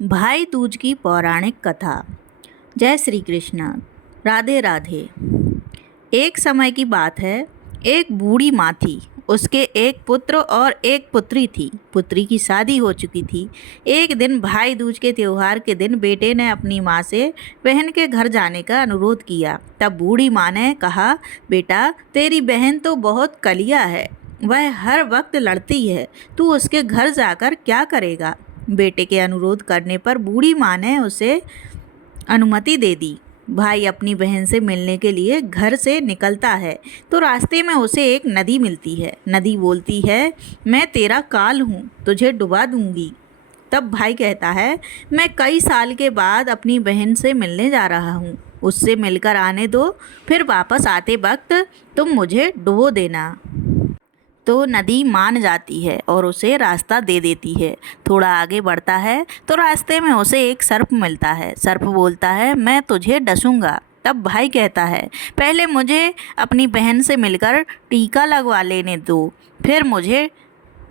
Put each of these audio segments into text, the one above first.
भाई दूज की पौराणिक कथा। जय श्री कृष्ण। राधे राधे। एक समय की बात है, एक बूढ़ी माँ थी। उसके एक पुत्र और एक पुत्री थी। पुत्री की शादी हो चुकी थी। एक दिन भाई दूज के त्योहार के दिन बेटे ने अपनी माँ से बहन के घर जाने का अनुरोध किया। तब बूढ़ी माँ ने कहा, बेटा तेरी बहन तो बहुत कलिया है, वह हर वक्त लड़ती है, तू उसके घर जाकर क्या करेगा। बेटे के अनुरोध करने पर बूढ़ी माँ ने उसे अनुमति दे दी। भाई अपनी बहन से मिलने के लिए घर से निकलता है तो रास्ते में उसे एक नदी मिलती है। नदी बोलती है, मैं तेरा काल हूँ, तुझे डुबा दूंगी। तब भाई कहता है, मैं कई साल के बाद अपनी बहन से मिलने जा रहा हूँ, उससे मिलकर आने दो, फिर वापस आते वक्त तुम मुझे डुबो देना। तो नदी मान जाती है और उसे रास्ता दे देती है। थोड़ा आगे बढ़ता है तो रास्ते में उसे एक सर्प मिलता है। सर्प बोलता है, मैं तुझे डसूंगा। तब भाई कहता है, पहले मुझे अपनी बहन से मिलकर टीका लगवा लेने दो, फिर मुझे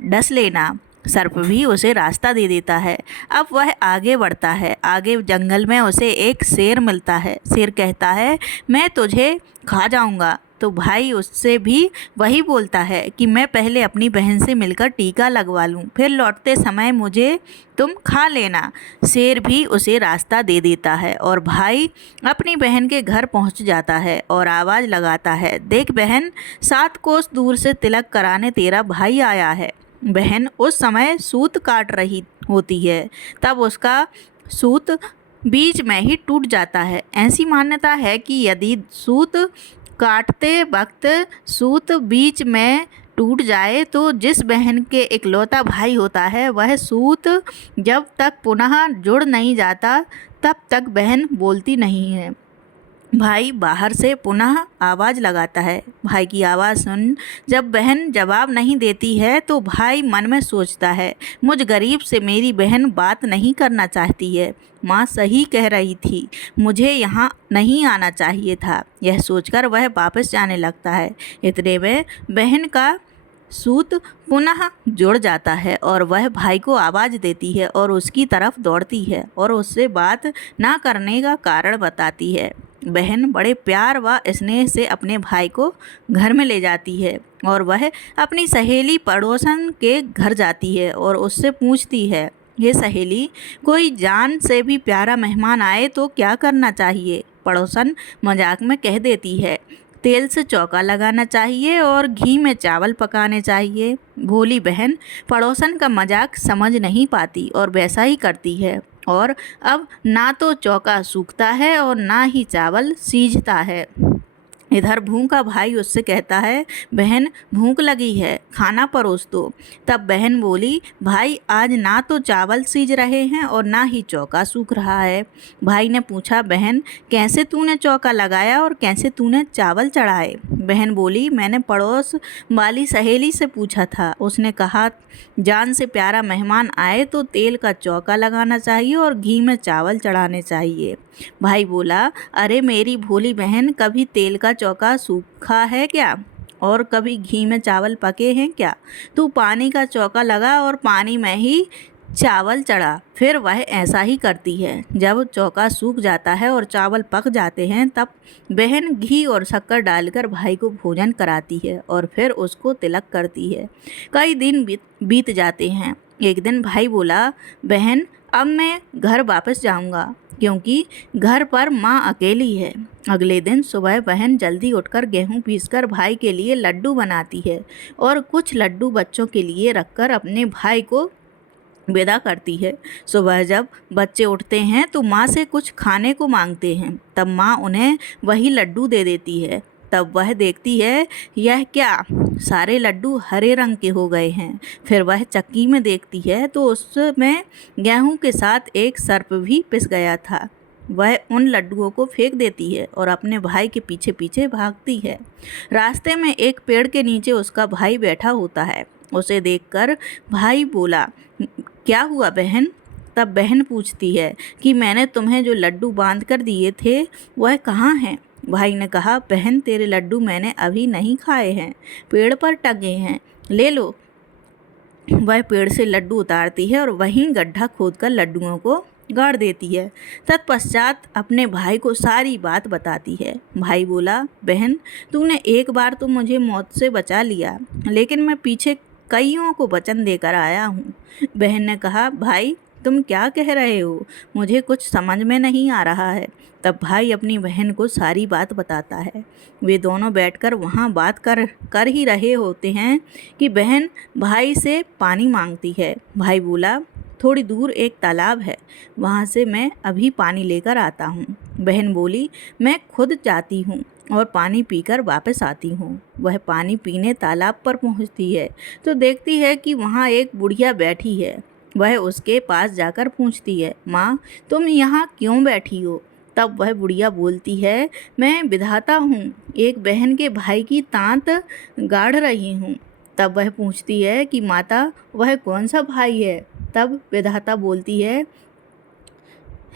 डस लेना। सर्प भी उसे रास्ता दे देता है। अब वह आगे बढ़ता है। आगे जंगल में उसे एक शेर मिलता है। शेर कहता है, मैं तुझे खा जाऊंगा। तो भाई उससे भी वही बोलता है कि मैं पहले अपनी बहन से मिलकर टीका लगवा लूं, फिर लौटते समय मुझे तुम खा लेना। शेर भी उसे रास्ता दे देता है और भाई अपनी बहन के घर पहुंच जाता है और आवाज़ लगाता है, देख बहन, 7 कोस दूर से तिलक कराने तेरा भाई आया है। बहन उस समय सूत काट रही होती है। तब उसका सूत बीच में ही टूट जाता है। ऐसी मान्यता है कि यदि सूत काटते वक्त सूत बीच में टूट जाए तो जिस बहन के इकलौता भाई होता है वह सूत जब तक पुनः जुड़ नहीं जाता तब तक बहन बोलती नहीं है। भाई बाहर से पुनः आवाज़ लगाता है। भाई की आवाज़ सुन जब बहन जवाब नहीं देती है तो भाई मन में सोचता है, मुझ गरीब से मेरी बहन बात नहीं करना चाहती है। माँ सही कह रही थी, मुझे यहाँ नहीं आना चाहिए था। यह सोचकर वह वापस जाने लगता है। इतने में बहन का सूत पुनः जुड़ जाता है और वह भाई को आवाज़ देती है और उसकी तरफ दौड़ती है और उससे बात ना करने का कारण बताती है। बहन बड़े प्यार व स्नेह से अपने भाई को घर में ले जाती है और वह अपनी सहेली पड़ोसन के घर जाती है और उससे पूछती है, ये सहेली, कोई जान से भी प्यारा मेहमान आए तो क्या करना चाहिए। पड़ोसन मजाक में कह देती है, तेल से चौका लगाना चाहिए और घी में चावल पकाने चाहिए। भोली बहन पड़ोसन का मजाक समझ नहीं पाती और वैसा ही करती है और अब ना तो चौका सूखता है और ना ही चावल सीझता है। इधर भूखा भाई उससे कहता है, बहन भूख लगी है, खाना परोस दो। तब बहन बोली, भाई आज ना तो चावल सीज रहे हैं और ना ही चौका सूख रहा है। भाई ने पूछा, बहन कैसे तूने चौका लगाया और कैसे तूने चावल चढ़ाए। बहन बोली, मैंने पड़ोस वाली सहेली से पूछा था, उसने कहा जान से प्यारा मेहमान आए तो तेल का चौका लगाना चाहिए और घी में चावल चढ़ाने चाहिए। भाई बोला, अरे मेरी भोली बहन, कभी तेल का चौका सूखा है क्या और कभी घी में चावल पके हैं क्या। तू पानी का चौका लगा और पानी में ही चावल चढ़ा। फिर वह ऐसा ही करती है। जब चौका सूख जाता है और चावल पक जाते हैं तब बहन घी और शक्कर डालकर भाई को भोजन कराती है और फिर उसको तिलक करती है। कई दिन बीत जाते हैं। एक दिन भाई बोला, बहन अब मैं घर वापस जाऊंगा क्योंकि घर पर माँ अकेली है। अगले दिन सुबह बहन जल्दी उठकर गेहूं पीसकर भाई के लिए लड्डू बनाती है और कुछ लड्डू बच्चों के लिए रखकर अपने भाई को विदा करती है। सुबह जब बच्चे उठते हैं तो माँ से कुछ खाने को मांगते हैं। तब माँ उन्हें वही लड्डू दे देती है। तब वह देखती है, यह क्या, सारे लड्डू हरे रंग के हो गए हैं। फिर वह चक्की में देखती है तो उसमें गेहूं के साथ एक सर्प भी पिस गया था। वह उन लड्डुओं को फेंक देती है और अपने भाई के पीछे पीछे भागती है। रास्ते में एक पेड़ के नीचे उसका भाई बैठा होता है। उसे देखकर भाई बोला, क्या हुआ बहन। तब बहन पूछती है कि मैंने तुम्हें जो लड्डू बांध कर दिए थे वह कहाँ हैं। भाई ने कहा, बहन तेरे लड्डू मैंने अभी नहीं खाए हैं, पेड़ पर टंगे हैं, ले लो। वह पेड़ से लड्डू उतारती है और वहीं गड्ढा खोदकर लड्डुओं को गाड़ देती है। तत्पश्चात अपने भाई को सारी बात बताती है। भाई बोला, बहन तूने एक बार तो मुझे मौत से बचा लिया, लेकिन मैं पीछे कईयों को वचन देकर आया हूँ। बहन ने कहा, भाई तुम क्या कह रहे हो, मुझे कुछ समझ में नहीं आ रहा है। तब भाई अपनी बहन को सारी बात बताता है। वे दोनों बैठकर वहाँ बात कर ही रहे होते हैं कि बहन भाई से पानी मांगती है। भाई बोला, थोड़ी दूर एक तालाब है, वहाँ से मैं अभी पानी लेकर आता हूँ। बहन बोली, मैं खुद जाती हूँ और पानी पीकर वापस आती हूँ। वह पानी पीने तालाब पर पहुँचती है तो देखती है कि वहाँ एक बुढ़िया बैठी है। वह उसके पास जाकर पूछती है, माँ तुम यहाँ क्यों बैठी हो? तब वह बुढ़िया बोलती है, मैं विधाता हूँ, एक बहन के भाई की तांत गाड़ रही हूँ। तब वह पूछती है कि माता वह कौन सा भाई है? तब विधाता बोलती है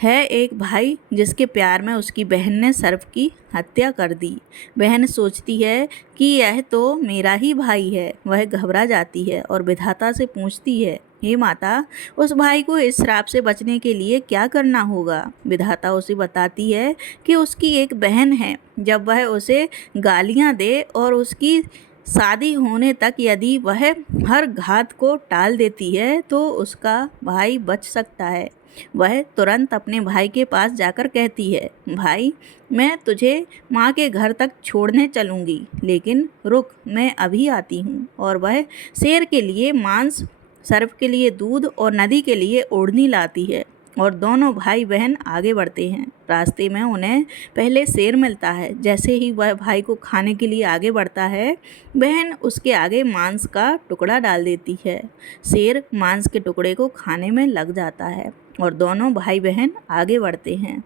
एक भाई जिसके प्यार में उसकी बहन ने सर्प की हत्या कर दी। बहन सोचती है कि यह तो मेरा ही भाई है। वह घबरा जाती है और विधाता से पूछती है, हे माता उस भाई को इस श्राप से बचने के लिए क्या करना होगा? विधाता उसे बताती है कि उसकी एक बहन है, जब वह उसे गालियाँ दे और उसकी शादी होने तक यदि वह हर घात को टाल देती है तो उसका भाई बच सकता है। वह तुरंत अपने भाई के पास जाकर कहती है, भाई मैं तुझे माँ के घर तक छोड़ने चलूँगी, लेकिन रुक मैं अभी आती हूँ। और वह शेर के लिए मांस, सर्प के लिए दूध और नदी के लिए ओढ़नी लाती है और दोनों भाई बहन आगे बढ़ते हैं। रास्ते में उन्हें पहले शेर मिलता है। जैसे ही वह भाई को खाने के लिए आगे बढ़ता है, बहन उसके आगे मांस का टुकड़ा डाल देती है। शेर मांस के टुकड़े को खाने में लग जाता है और दोनों भाई बहन आगे बढ़ते हैं।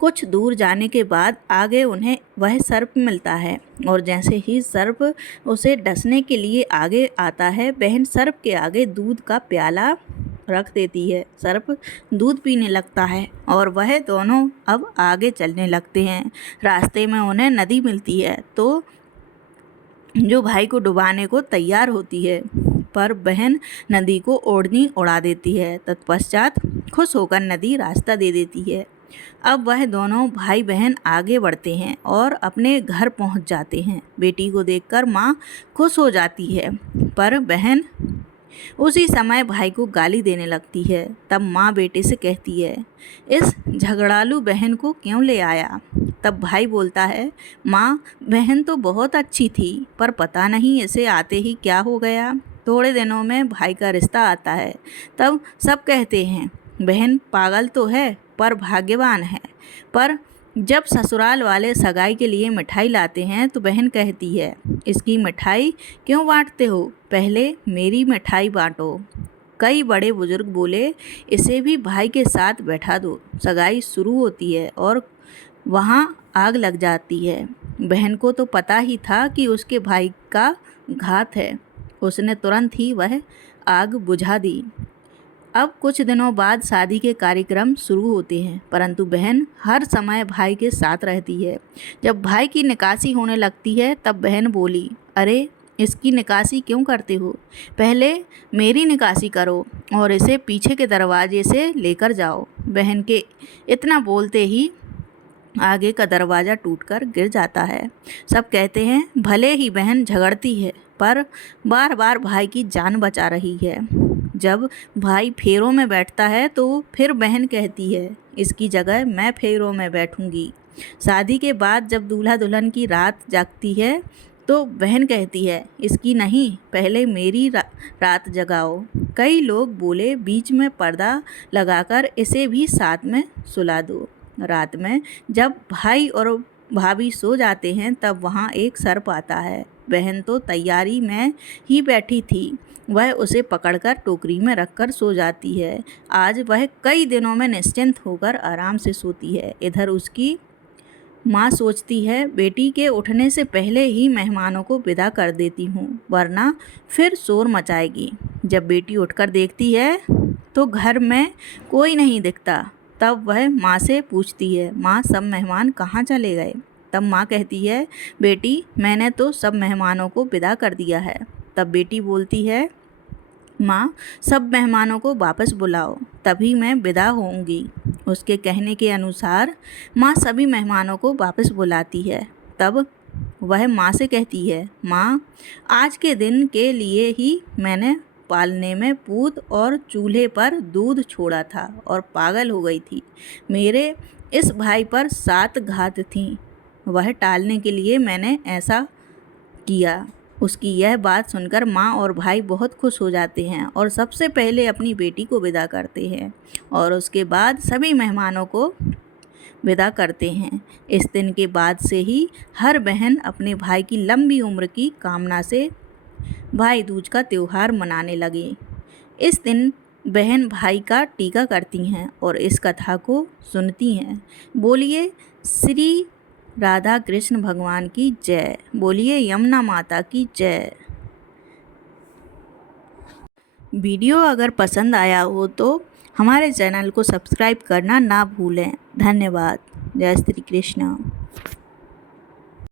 कुछ दूर जाने के बाद आगे उन्हें वह सर्प मिलता है और जैसे ही सर्प उसे डसने के लिए आगे आता है, बहन सर्प के आगे दूध का प्याला रख देती है। सर्प दूध पीने लगता है और वह दोनों अब आगे चलने लगते हैं। रास्ते में उन्हें नदी मिलती है तो जो भाई को डुबाने को तैयार होती है, पर बहन नदी को ओढ़नी उड़ा देती है। तत्पश्चात खुश होकर नदी रास्ता दे देती है। अब वह दोनों भाई बहन आगे बढ़ते हैं और अपने घर पहुंच जाते हैं। बेटी को देखकर माँ खुश हो जाती है, पर बहन उसी समय भाई को गाली देने लगती है। तब माँ बेटे से कहती है, इस झगड़ालू बहन को क्यों ले आया? तब भाई बोलता है, माँ बहन तो बहुत अच्छी थी, पर पता नहीं इसे आते ही क्या हो गया। थोड़े दिनों में भाई का रिश्ता आता है। तब सब कहते हैं, बहन पागल तो है पर भाग्यवान है। पर जब ससुराल वाले सगाई के लिए मिठाई लाते हैं तो बहन कहती है, इसकी मिठाई क्यों बांटते हो? पहले मेरी मिठाई बांटो। कई बड़े बुजुर्ग बोले, इसे भी भाई के साथ बैठा दो। सगाई शुरू होती है और वहाँ आग लग जाती है। बहन को तो पता ही था कि उसके भाई का घात है। उसने तुरंत ही वह आग बुझा दी। अब कुछ दिनों बाद शादी के कार्यक्रम शुरू होते हैं, परंतु बहन हर समय भाई के साथ रहती है। जब भाई की निकासी होने लगती है तब बहन बोली, अरे इसकी निकासी क्यों करते हो? पहले मेरी निकासी करो और इसे पीछे के दरवाजे से लेकर जाओ। बहन के इतना बोलते ही आगे का दरवाज़ा टूटकर गिर जाता है। सब कहते हैं, भले ही बहन झगड़ती है पर बार बार भाई की जान बचा रही है। जब भाई फेरों में बैठता है तो फिर बहन कहती है, इसकी जगह मैं फेरों में बैठूंगी। शादी के बाद जब दूल्हा दुल्हन की रात जागती है तो बहन कहती है, इसकी नहीं, पहले मेरी रात जगाओ। कई लोग बोले, बीच में पर्दा लगाकर इसे भी साथ में सुला दो। रात में जब भाई और भाभी सो जाते हैं तब वहाँ एक सर्प आता है। बहन तो तैयारी में ही बैठी थी। वह उसे पकड़कर टोकरी में रखकर सो जाती है। आज वह कई दिनों में निश्चिंत होकर आराम से सोती है। इधर उसकी माँ सोचती है, बेटी के उठने से पहले ही मेहमानों को विदा कर देती हूँ, वरना फिर शोर मचाएगी। जब बेटी उठकर देखती है तो घर में कोई नहीं दिखता। तब वह माँ से पूछती है, माँ सब मेहमान कहाँ चले गए? तब माँ कहती है, बेटी मैंने तो सब मेहमानों को विदा कर दिया है। तब बेटी बोलती है, माँ, सब मेहमानों को वापस बुलाओ, तभी मैं विदा होऊंगी। उसके कहने के अनुसार माँ सभी मेहमानों को वापस बुलाती है। तब वह माँ से कहती है, माँ, आज के दिन के लिए ही मैंने पालने में पूत और चूल्हे पर दूध छोड़ा था और पागल हो गई थी। मेरे इस भाई पर 7 घात थीं, वह टालने के लिए मैंने ऐसा किया। उसकी यह बात सुनकर माँ और भाई बहुत खुश हो जाते हैं और सबसे पहले अपनी बेटी को विदा करते हैं और उसके बाद सभी मेहमानों को विदा करते हैं। इस दिन के बाद से ही हर बहन अपने भाई की लंबी उम्र की कामना से भाई दूज का त्यौहार मनाने लगे। इस दिन बहन भाई का टीका करती हैं और इस कथा को सुनती हैं। बोलिए श्री राधा कृष्ण भगवान की जय। बोलिए यमुना माता की जय। वीडियो अगर पसंद आया हो तो हमारे चैनल को सब्सक्राइब करना ना भूलें। धन्यवाद। जय श्री कृष्ण।